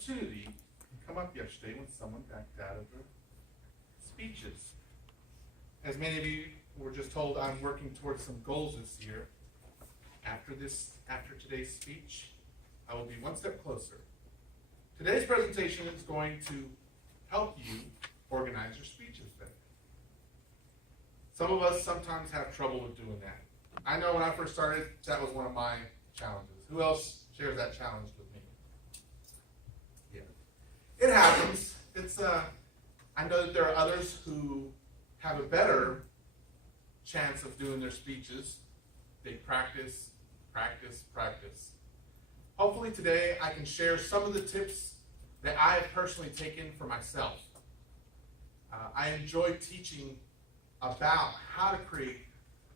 opportunity come up yesterday when someone backed out of the speeches. As many of you were just told, I'm working towards some goals this year. After today's speech, I will be one step closer. Today's presentation is going to help you organize your speeches better. Some of us sometimes have trouble with doing that. I know when I first started, that was one of my challenges. Who else shares that challenge with me? Yeah. It happens. I know that there are others who have a better chance of doing their speeches. They practice. Hopefully today I can share some of the tips that I have personally taken for myself. I enjoy teaching about how to create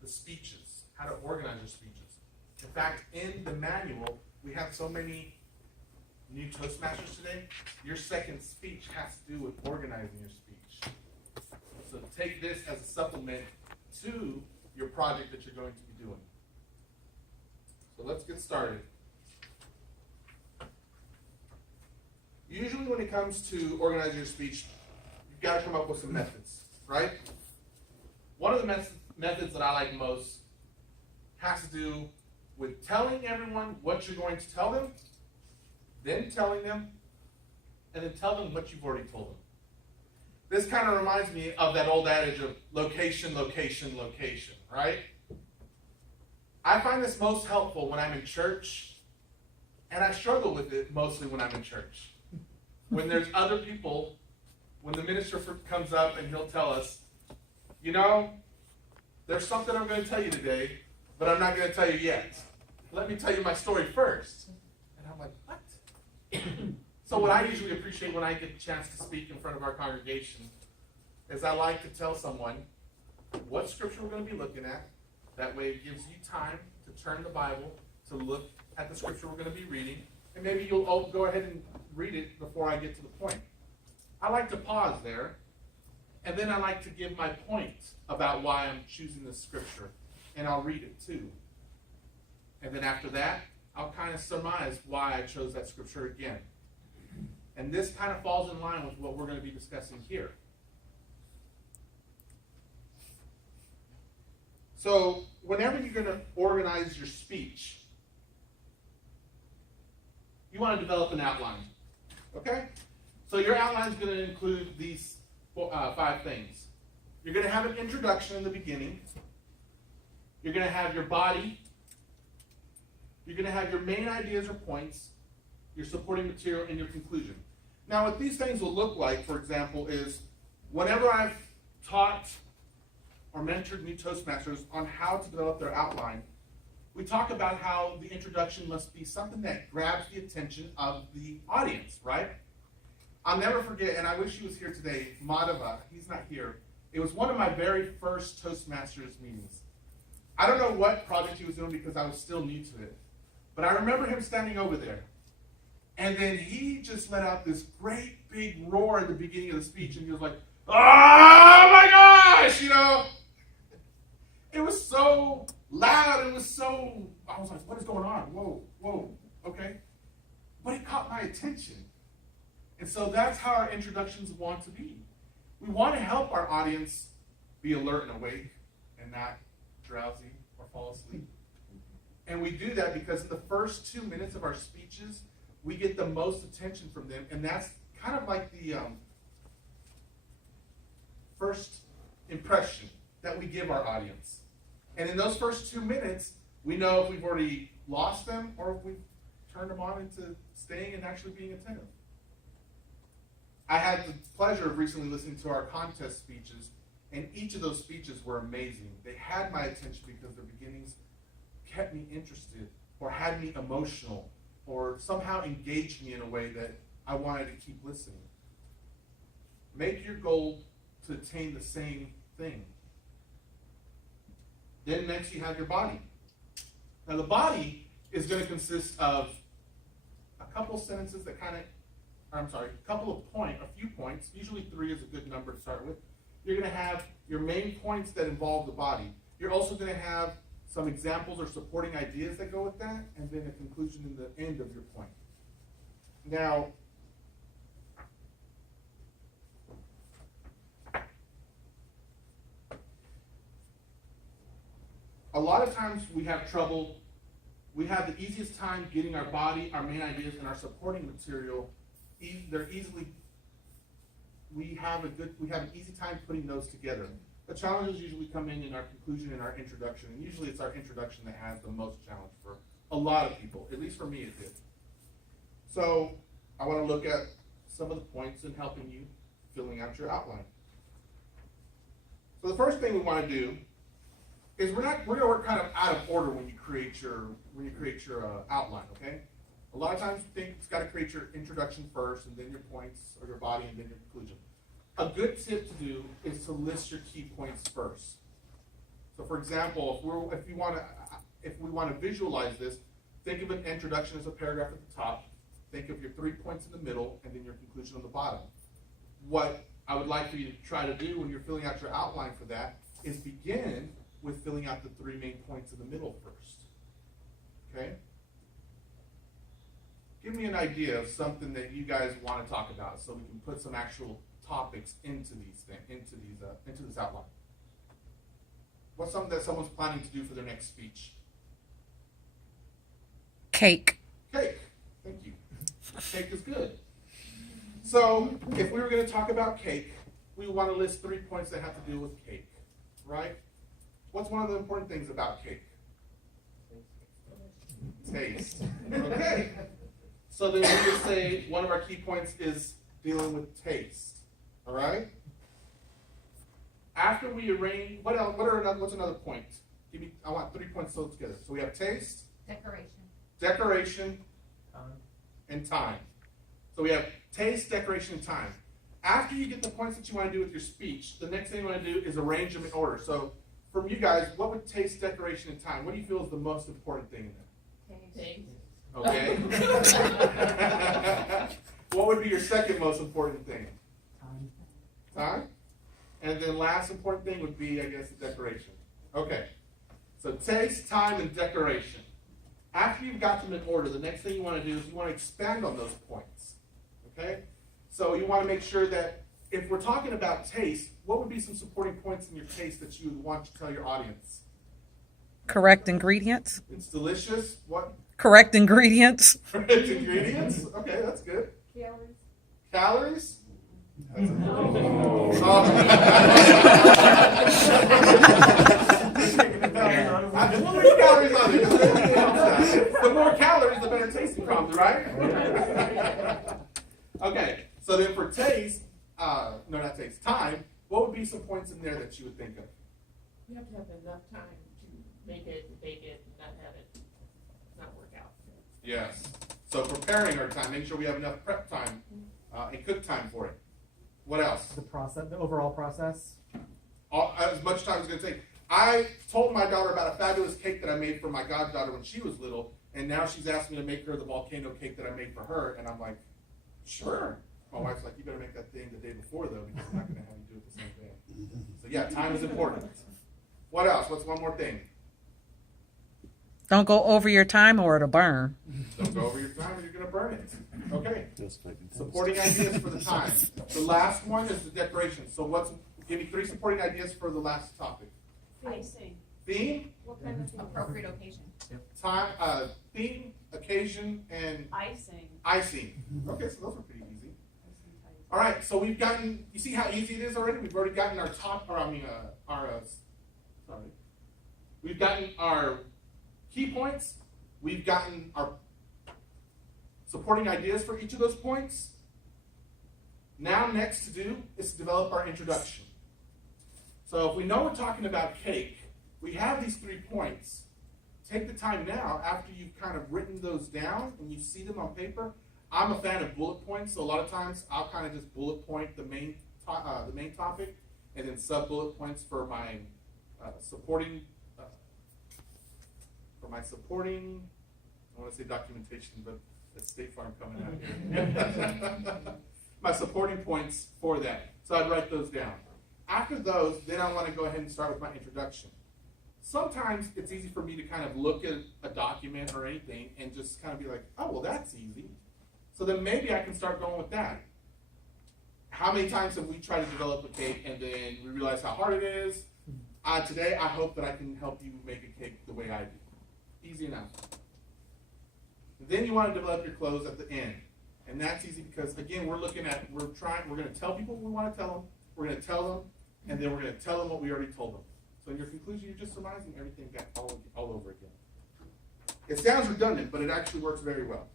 the speeches, how to organize your speeches. In fact, in the manual, we have so many new Toastmasters today. Your second speech has to do with organizing your speech. So take this as a supplement to your project that you're going to be doing. So let's get started. Usually when it comes to organizing your speech, you've got to come up with some methods, right? One of the methods that I like most has to do with telling everyone what you're going to tell them, then telling them, and then tell them what you've already told them. This kind of reminds me of that old adage of location, location, location, right? I find this most helpful when I'm in church, and I struggle with it mostly when I'm in church. When there's other people, when the minister comes up and he'll tell us, you know, there's something I'm going to tell you today, but I'm not going to tell you yet. Let me tell you my story first. And I'm like, what? So what I usually appreciate when I get the chance to speak in front of our congregation is I like to tell someone what scripture we're going to be looking at. That way it gives you time to turn the Bible, to look at the scripture we're going to be reading, and maybe you'll go ahead and read it before I get to the point. I like to pause there, and then I like to give my point about why I'm choosing this scripture, and I'll read it too. And then after that, I'll kind of surmise why I chose that scripture again. And this kind of falls in line with what we're going to be discussing here. So whenever you're going to organize your speech, you want to develop an outline. Okay? So your outline is going to include these 5 things. You're going to have an introduction in the beginning. You're going to have your body. You're going to have your main ideas or points, your supporting material, and your conclusion. Now, what these things will look like, for example, is whenever I've taught or mentored new Toastmasters on how to develop their outline, we talk about how the introduction must be something that grabs the attention of the audience, right? I'll never forget, and I wish he was here today, Madhava. He's not here. It was one of my very first Toastmasters meetings. I don't know what project he was doing because I was still new to it. But I remember him standing over there. And then he just let out this great big roar at the beginning of the speech. And he was like, oh my gosh, you know. It was so loud. I was like, what is going on? Whoa, okay. But it caught my attention. And so that's how our introductions want to be. We want to help our audience be alert and awake and not drowsy or fall asleep. And we do that because in the first 2 minutes of our speeches, we get the most attention from them. And that's kind of like the first impression that we give our audience. And in those first 2 minutes, we know if we've already lost them or if we've turned them on into staying and actually being attentive. I had the pleasure of recently listening to our contest speeches, and each of those speeches were amazing. They had my attention because their beginnings kept me interested or had me emotional or somehow engaged me in a way that I wanted to keep listening. Make your goal to attain the same thing. Then next you have your body. Now the body is going to consist of a couple sentences that a few points. Usually 3 is a good number to start with. You're going to have your main points that involve the body. You're also going to have some examples or supporting ideas that go with that, and then a conclusion in the end of your point. Now, a lot of times we have trouble, we have the easiest time getting our body, our main ideas, and our supporting material. They're easily, we have an easy time putting those together. The challenges usually come in our conclusion and our introduction, and usually it's our introduction that has the most challenge for a lot of people. At least for me it did. So I want to look at some of the points in helping you filling out your outline. So the first thing we want to do is we're going to work kind of out of order when you create your outline, okay? A lot of times you think it's got to create your introduction first, and then your points or your body, and then your conclusion. A good tip to do is to list your key points first. So, for example, if we want to visualize this, think of an introduction as a paragraph at the top. Think of your 3 points in the middle, and then your conclusion on the bottom. What I would like for you to try to do when you're filling out your outline for that is begin with filling out the 3 main points in the middle first. Okay? Give me an idea of something that you guys want to talk about, so we can put some actual topics into this outline. What's something that someone's planning to do for their next speech? Cake. Cake. Thank you. Cake is good. So if we were going to talk about cake, we want to list 3 points that have to do with cake, right? What's one of the important things about cake? Taste. Okay. So then we would say one of our key points is dealing with taste. All right? After we arrange, what's another point? I want 3 points sold together. So we have taste, decoration, and time. So we have taste, decoration, and time. After you get the points that you want to do with your speech, the next thing you want to do is arrange them in order. So from you guys, what would taste, decoration, and time? What do you feel is the most important thing in there? Taste. Okay. What would be your second most important thing? Time. And then last important thing would be, I guess, the decoration. Okay. So taste, time, and decoration. After you've got them in order, the next thing you want to do is you want to expand on those points. Okay? So you want to make sure that if we're talking about taste, what would be some supporting points in your taste that you would want to tell your audience? Correct ingredients. It's delicious. What? Correct ingredients. Correct ingredients. Okay, that's good. Calories? That's a the more calories on it, the more calories, the better taste becomes, right? Okay, so then for taste, not taste, time, what would be some points in there that you would think of? You have to have enough time to make it, and bake it, and not have it not work out. Yes. So preparing our time, making sure we have enough prep time and cook time for it. What else? The overall process. As much time as it's going to take. I told my daughter about a fabulous cake that I made for my goddaughter when she was little, and now she's asked me to make her the volcano cake that I made for her, and I'm like, sure. My wife's like, you better make that thing the day before, though, because I'm not going to have you do it the same day. So yeah, time is important. What else? What's one more thing? Don't go over your time or it'll burn. Don't go over your time or you're going to burn it. Okay. Supporting ideas for the time. The last one is the decoration. So give me 3 supporting ideas for the last topic. Icing. Theme? What kind of theme? Appropriate occasion. Time, theme, occasion, and icing. Okay, so those are pretty easy. All right, so we've gotten, you see how easy it is already? We've already gotten we've gotten our key points. We've gotten our supporting ideas for each of those points. Now next to do is to develop our introduction. So if we know we're talking about cake, we have these 3 points. Take the time now, after you've kind of written those down and you see them on paper. I'm a fan of bullet points, so a lot of times I'll kind of just bullet point the main topic, and then sub-bullet points for my supporting. I want to say documentation, but it's State Farm coming out here. My supporting points for that. So I'd write those down. After those, then I want to go ahead and start with my introduction. Sometimes it's easy for me to kind of look at a document or anything and just kind of be like, oh, well, that's easy. So then maybe I can start going with that. How many times have we tried to develop a cake and then we realize how hard it is? Today, I hope that I can help you make a cake the way I do. Easy enough. Then you want to develop your close at the end. And that's easy because, again, we're going to tell people what we want to tell them, we're going to tell them, and then we're going to tell them what we already told them. So in your conclusion, you're just surmising everything back all over again. It sounds redundant, but it actually works very well.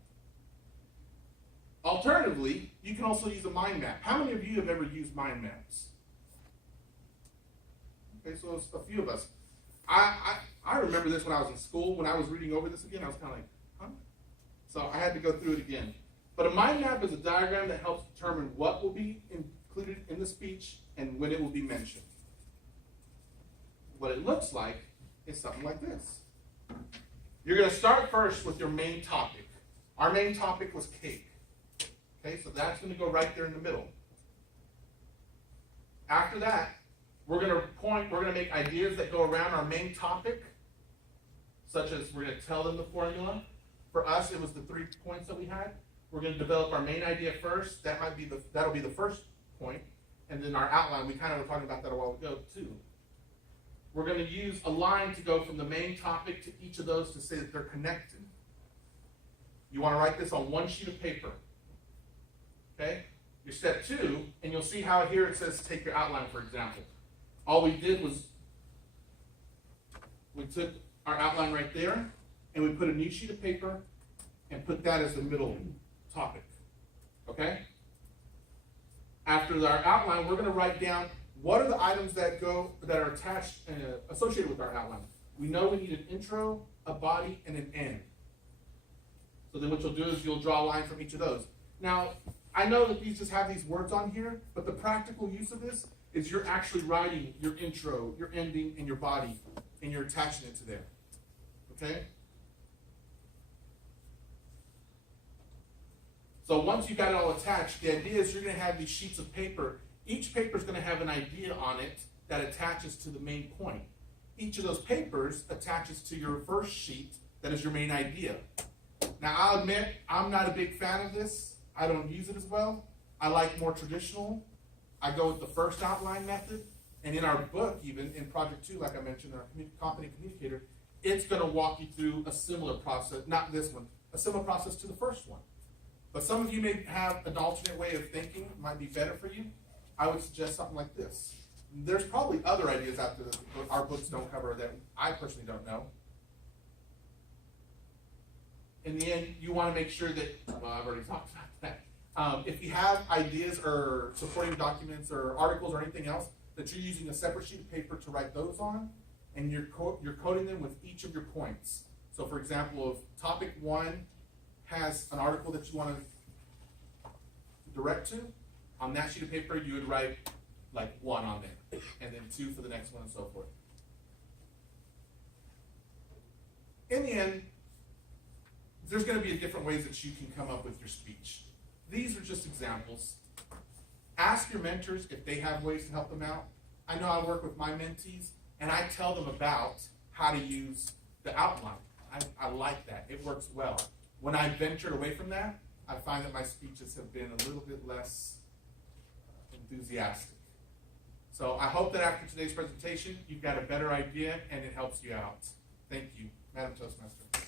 Alternatively, you can also use a mind map. How many of you have ever used mind maps? Okay, so it's a few of us. I remember this when I was in school. When I was reading over this again, I was kind of like, huh? So I had to go through it again. But a mind map is a diagram that helps determine what will be included in the speech and when it will be mentioned. What it looks like is something like this. You're going to start first with your main topic. Our main topic was cake. Okay, so that's going to go right there in the middle. After that, we're going to make ideas that go around our main topic, such as we're going to tell them the formula. For us, it was the 3 points that we had. We're going to develop our main idea first. That'll be the first point. And then our outline, we kind of were talking about that a while ago too. We're going to use a line to go from the main topic to each of those to say that they're connected. You want to write this on one sheet of paper. Okay? Your step 2, and you'll see how here it says take your outline, for example. All we did was we took our outline right there, and we put a new sheet of paper and put that as the middle topic. Okay? After our outline, we're going to write down what are the items that are attached associated with our outline. We know we need an intro, a body, and an end. So then what you'll do is you'll draw a line from each of those. Now, I know that these just have these words on here, but the practical use of this is you're actually writing your intro, your ending, and your body, and you're attaching it to there. Okay? So once you got it all attached, the idea is you're going to have these sheets of paper. Each paper is going to have an idea on it that attaches to the main point. Each of those papers attaches to your first sheet that is your main idea. Now, I'll admit, I'm not a big fan of this. I don't use it as well. I like more traditional. I go with the first outline method. And in our book, even in Project 2, like I mentioned, our Competent Communicator, it's going to walk you through a similar process, not this one, a similar process to the first one. But some of you may have an alternate way of thinking, might be better for you. I would suggest something like this. There's probably other ideas out there that our books don't cover that I personally don't know. In the end, you want to make sure that, well, I've already talked about that. If you have ideas or supporting documents or articles or anything else, that you're using a separate sheet of paper to write those on, and you're coding them with each of your points. So for example, if topic 1 has an article that you want to direct to, on that sheet of paper you would write like 1 on there, and then 2 for the next one and so forth. In the end, there's going to be different ways that you can come up with your speech. These are just examples. Ask your mentors if they have ways to help them out. I know I work with my mentees, and I tell them about how to use the outline. I like that. It works well. When I ventured away from that, I find that my speeches have been a little bit less enthusiastic. So I hope that after today's presentation, you've got a better idea and it helps you out. Thank you, Madam Toastmaster.